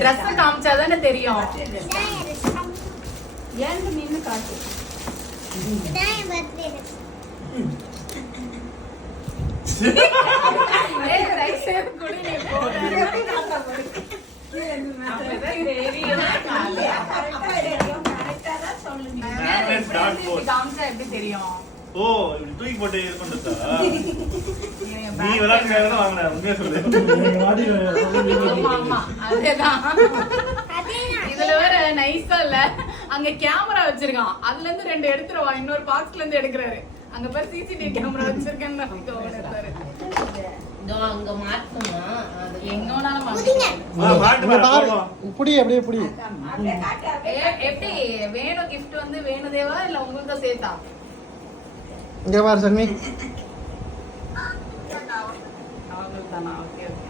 Dress காமிச்சாதானே தெரியும். ஏன் நின்னு காட்டு. ஏய் ரைஸ் குடி நீ போற. ஓ இப்படி தூக்கி போட்டு இது பண்றதா? நீ விளையாட்டுக்காக தான் வாங்கின, உண்மையா சொல்லு. இதுல வேற நைஸா இல்ல, அங்க கேமரா வச்சிருக்கான், அதுல இருந்து 2 எடுத்துருவா, இன்னொரு பாக்ஸ்ல இருந்து எடுக்கிறாரு. அங்க பேர் சிசிடிவி கேமரா வச்சிருக்கேன்னு அங்க மாட்டணுமா? எங்கனாலும் இப்படி அப்படியே இப்படி எப்படி வேணும் கிஃப்ட் வந்து வேணுதேவா இல்ல உங்களுக்கு சேர்த்தா? இங்க பாரு சன்னி. அவங்களுக்கு தானா? Okay okay.